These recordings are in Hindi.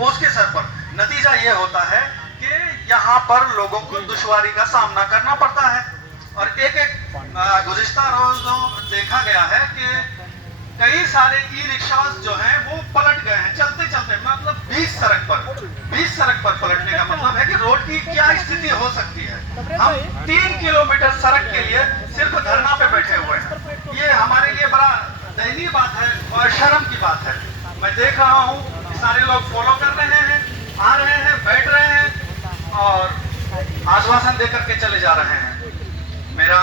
बोझ के सर पर। नतीजा ये होता है कि यहाँ पर लोगों को दुश्वारी का सामना करना पड़ता है। और एक गुज़िश्ता रोज़ों देखा गया है कि कई सारे ई रिक्शा जो हैं वो पलट गए हैं चलते चलते, मतलब 20 सड़क पर पलटने का मतलब है कि रोड की क्या स्थिति हो सकती है। हम 3 किलोमीटर सड़क के लिए सिर्फ धरना पे बैठे हुए हैं। ये हमारे लिए बड़ा दयनीय बात है और शर्म की बात है। मैं देख रहा हूँ सारे लोग फॉलो कर रहे हैं, आ रहे हैं, बैठ रहे हैं और आश्वासन देकर के चले जा रहे हैं। मेरा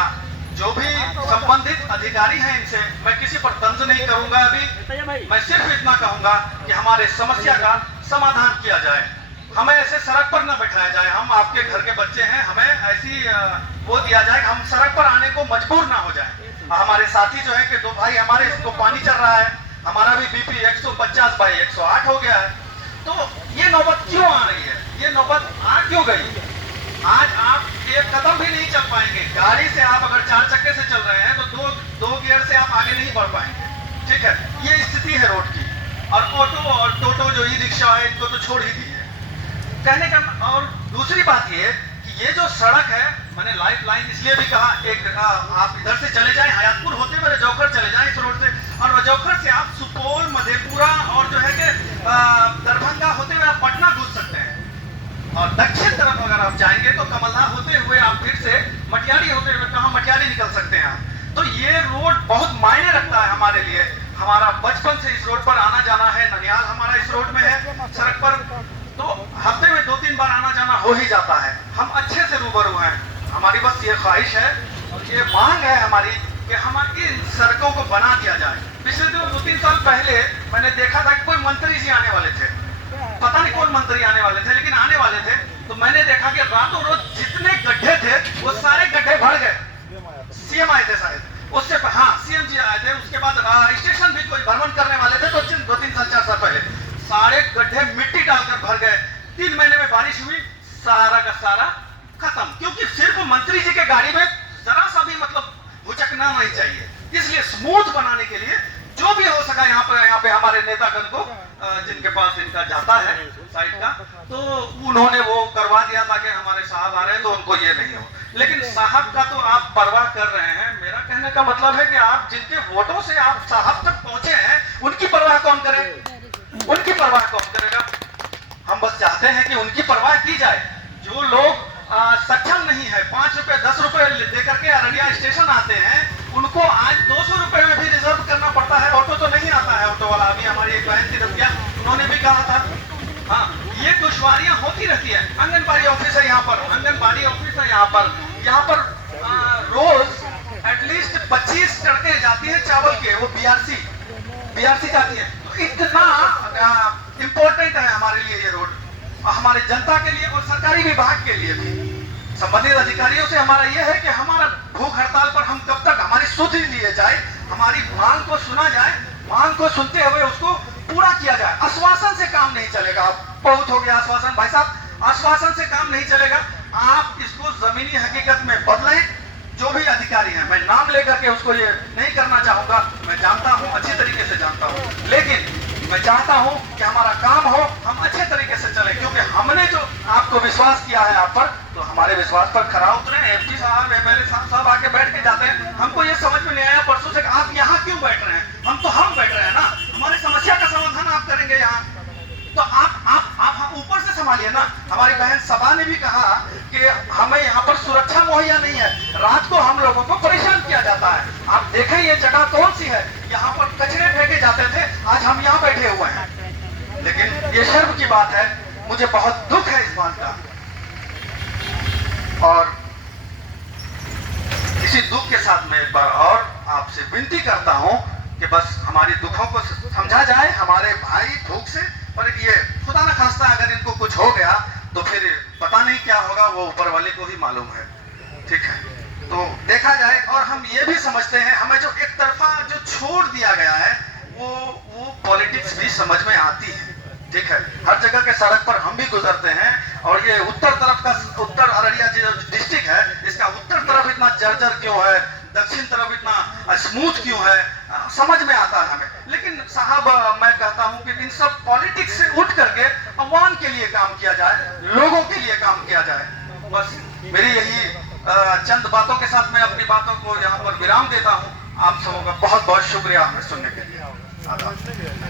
जो भी संबंधित अधिकारी हैं इनसे मैं किसी पर तंज नहीं करूंगा। अभी मैं सिर्फ इतना कहूंगा कि हमारे समस्या का समाधान किया जाए, हमें ऐसे सड़क पर न बैठाया जाए। हम आपके घर के बच्चे हैं, हमें ऐसी वो दिया जाए कि हम सड़क पर आने को मजबूर ना हो जाए। हमारे साथी जो है कि दो भाई हमारे, इसको पानी चल रहा है, हमारा भी बीपी 150/108 हो गया है। तो ये नौबत क्यों आ रही है, ये नौबत आ क्यों गई? आज आप एक कदम भी नहीं चल पाएंगे। गाड़ी से आप अगर 4 चक्के से चल रहे हैं तो दो गियर से आप आगे नहीं बढ़ पाएंगे। ठीक है, ये स्थिति है रोड की। और ऑटो और टोटो जो ई रिक्शा है इनको तो छोड़ ही दी है कहने का। और दूसरी बात ये कि ये जो सड़क है, मैंने लाइफ लाइन इसलिए भी कहा, एक आप इधर से चले जाएं, हयातपुर होते हुए रजौखर चले जाएं इस रोड से, और रजौखर से आप सुपौल, मधेपुरा और जो है कि दरभंगा होते हुए आप पटना घुस सकते हैं। और दक्षिण तरफ अगर आप जाएंगे तो कमलहा होते हुए आप फिर से मटियारी होते हुए कहाँ मटियारी निकल सकते हैं आप। तो ये रोड बहुत मायने रखता है हमारे लिए। हमारा बचपन से इस रोड पर आना जाना है, ननियाल हमारा इस रोड में है सड़क पर, तो हफ्ते में 2-3 बार आना जाना हो ही जाता है। हम अच्छे से रूबरू हैं। हमारी बस ये ख्वाहिश है और ये मांग है हमारी कि हमारी इन सड़कों को बना दिया जाए। पिछले दिनों 2-3 साल पहले मैंने देखा था कि कोई मंत्री जी आने वाले थे, पता नहीं कौन मंत्री आने वाले थे, लेकिन आने वाले थे। तो मैंने देखा कि रातों रोज जितने गड्ढे थे वो सारे गड्ढे भर गए। सीएम आए थे शायद, उससे हाँ सीएम जी आए थे, उसके बाद स्टेशन भी कोई भ्रमण करने वाले थे। तो 2-3 साल 4 साल पहले सारे गड्ढे मिट्टी डालकर भर गए। 3 महीने में बारिश हुई, सारा का सारा खत्म। क्योंकि सिर्फ मंत्री जी के गाड़ी में जरा सा भी मतलब भुचकना नहीं चाहिए। इसलिए स्मूथ बनाने के लिए जो भी हो सका यहाँ पे हमारे नेतागण को, जिनके पास इनका जाता है साइड का, तो उन्होंने वो करवा दिया ताकि हमारे साहब आ रहे हैं तो उनको ये नहीं हो। लेकिन साहब का तो आप परवाह कर रहे हैं। मेरा कहने का मतलब है कि आप जिनके वोटों से आप साहब तक पहुंचे हैं उनकी परवाह कौन करे, उनकी परवाह कौन करेगा? हम बस चाहते हैं कि उनकी परवाह की जाए। जो लोग सक्षम नहीं है, 5 रुपए 10 रुपए देकर के अररिया स्टेशन आते हैं, उनको आज 200 रुपए में भी रिजर्व करना पड़ता है। ऑटो तो नहीं आता है ऑटो वाला। अभी हमारी एक बहन की रतिया, उन्होंने भी कहा था। हाँ, ये दुश्वारियां होती रहती है। आंगनबाड़ी ऑफिस है यहाँ पर, आंगनबाड़ी ऑफिस है यहाँ पर रोज एटलीस्ट 25 सड़कें जाती है चावल के, वो बीआरसी जाती है। तो इतना इंपॉर्टेंट है हमारे लिए ये रोड, हमारे जनता के लिए और सरकारी विभाग के लिए भी। संबंधित अधिकारियों से हमारा यह है कि हमारा भूख हड़ताल पर हम कब तक, हमारी सुध लिए जाए, हमारी मांग को सुना जाए, मांग को सुनते हुए उसको पूरा किया जाए। आश्वासन से काम नहीं चलेगा। बहुत हो गया आश्वासन भाई साहब, आश्वासन से काम नहीं चलेगा। आप इसको जमीनी हकीकत में बदलें। जो भी अधिकारी हैं, मैं नाम लेकर के उसको ये नहीं करना चाहूंगा, मैं जानता हूं, अच्छी तरीके से जानता हूं, लेकिन मैं चाहता हूं कि हमारा काम हो, हम अच्छे तरीके से चले। क्योंकि हमने जो आपको विश्वास किया है आप पर, तो हमारे विश्वास पर खरा उतरे। एमपी साहब, एमएलए साहब आके बैठ के जाते हैं। हमको ये समझ में नहीं आया परसों से आप यहाँ क्यों बैठ रहे हैं। हम बैठ रहे हैं ना, हमारी समस्या का समाधान आप करेंगे यहाँ, तो आप ऊपर से संभालिए ना। हमारी बहन सभा ने भी कहा कि हमें यहाँ पर सुरक्षा मुहैया नहीं है, रात को हम लोगों को परेशान किया जाता है। आप देखें ये जगह कौन सी है, यहाँ पर कचरे फेंके जाते थे, आज हम यहाँ बैठे हुए हैं। लेकिन ये शर्म की बात है, मुझे बहुत दुख है इस बात का। और इसी दुख के साथ मैं एक बार और आपसे विनती करता हूं कि बस हमारी दुखों को समझा जाए। हमारे भाई भूख से, पर ये खुदा न खास्ता अगर इनको कुछ हो गया तो फिर पता नहीं क्या होगा, वो ऊपर वाले को ही मालूम है। ठीक है, तो देखा जाए। और हम ये भी समझते हैं, हमें जो एक तरफा जो छोड़ दिया गया है वो पॉलिटिक्स भी समझ में आती है। ठीक है, हर जगह के सड़क पर हम भी गुजरते हैं, और ये उत्तर तरफ का, उत्तर अररिया जो डिस्ट्रिक्ट है, इसका उत्तर तरफ इतना जर्जर क्यों है, दक्षिण तरफ इतना स्मूथ क्यों है, समझ में आता है हमें। लेकिन साहब मैं कहता हूं कि इन सब पॉलिटिक्स से उठ करके भगवान के लिए काम किया जाए, लोगों के लिए काम किया जाए। बस मेरी यही चंद बातों के साथ मैं अपनी बातों को यहाँ पर विराम देता हूँ। आप सबों का बहुत बहुत शुक्रिया हमें सुनने के लिए। आदाब।